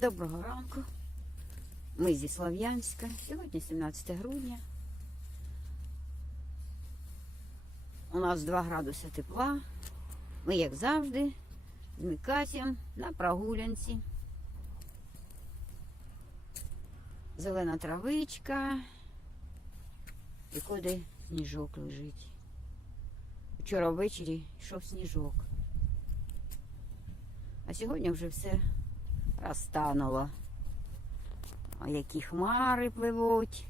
Доброго ранку. Ми зі Слов'янська. Сьогодні 17 грудня. У нас 2 градуси тепла. Ми, як завжди, з Микасієм на прогулянці. Зелена травичка. І куди сніжок лежить. Вчора ввечері йшов сніжок. А сьогодні вже все розтануло. А які хмари пливуть.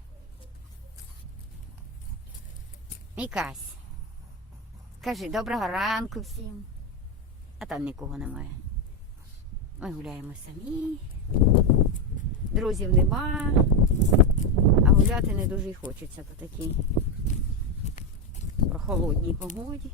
Мікась. Кажи доброго ранку всім. А там нікого немає. Ми гуляємо самі. Друзів нема. А гуляти не дуже й хочеться по такій прохолодній погоді.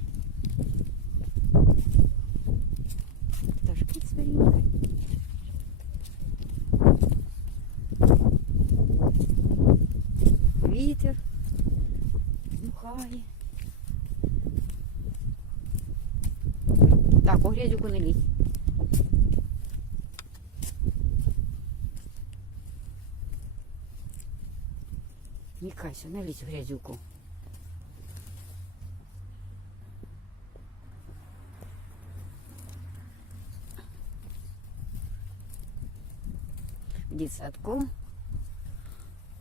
Так, у грязюку не лізь. Мікася, не лізь в грязюку. В дитсадку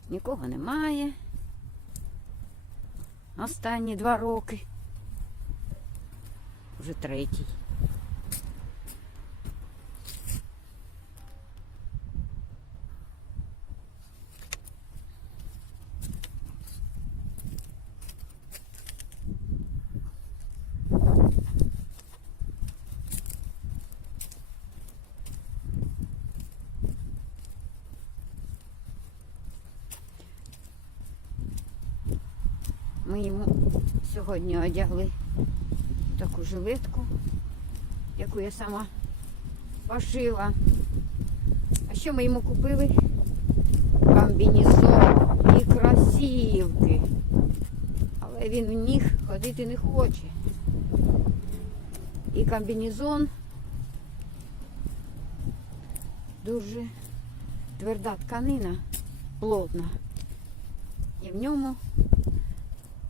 нікого немає. Останні два роки. Вже третій. Ми йому сьогодні одягли таку жилетку, яку я сама пошила. А що ми йому купили? Комбінезон і красівки. Але він в них ходити не хоче. І комбінезон дуже тверда тканина, плотна. І в ньому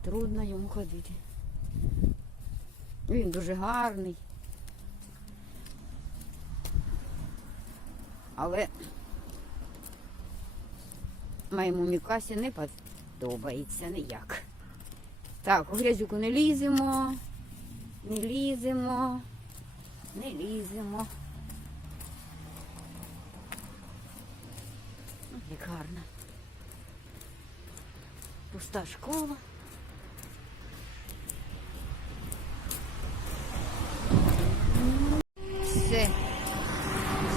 трудно йому ходити. Він дуже гарний. Але моєму Мікасі не подобається ніяк. Так, у грязюку не ліземо, не ліземо, не ліземо. Як гарно. Пуста школа.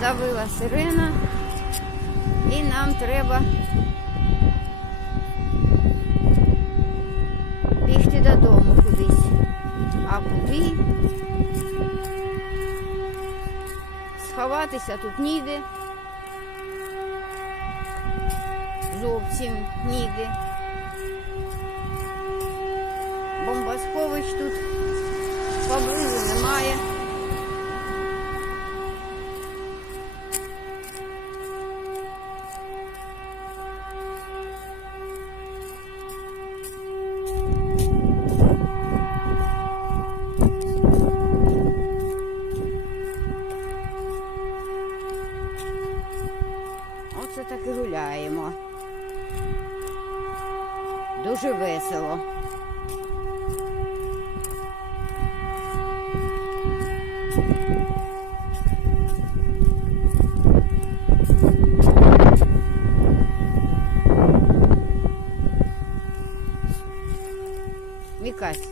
Завила сирена. І нам треба бігти додому кудись. А куди? Сховатися тут ніде. Зовсім ніде. Бомбосховищ тут поблизу немає. Так і гуляємо. Дуже весело. Мікась,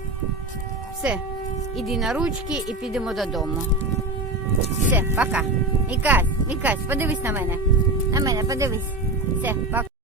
все, іди на ручки і підемо додому. Все, пока. Мікась, Мікась, подивись на мене. На мене, подивись. Все, пока.